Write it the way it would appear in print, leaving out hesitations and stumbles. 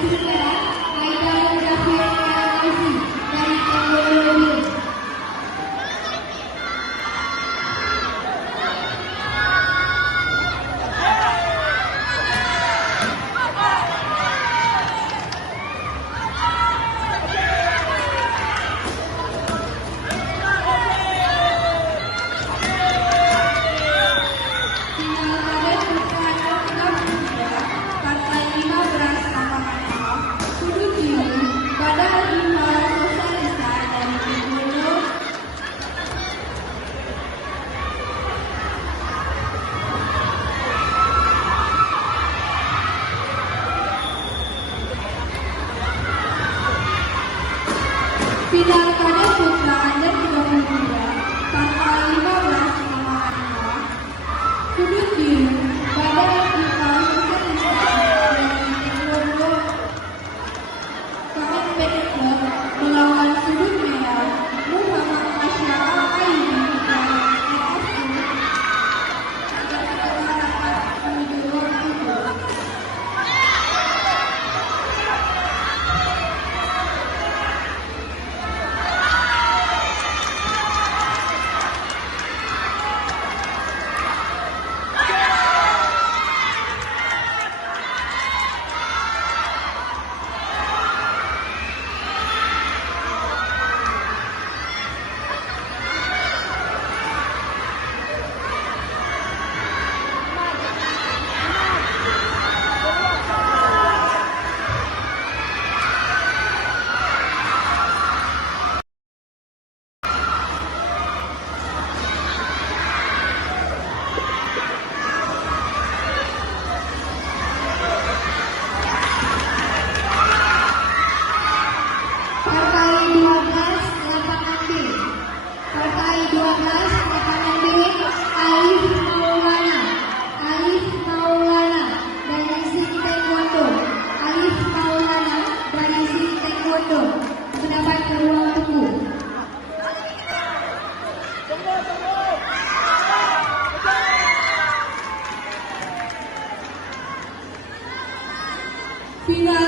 berisi perak, Aida Mudafir Elasi dari Teknologi. Final kadet putra Under 23 Partai 15 nama Anwar sudut biru Badar Iva Sosialista dari Teknologi. Kamen Bedek melawan sudut merah Muhammad Asyara Aini dari RSU dari Masyarakat menuju ruang tubuh. Partai 12 lapangan B Alif Maulana dari Sing Taekwondo. Alif Maulana dari Sing Taekwondo mendapat ke ruang tunggu. Final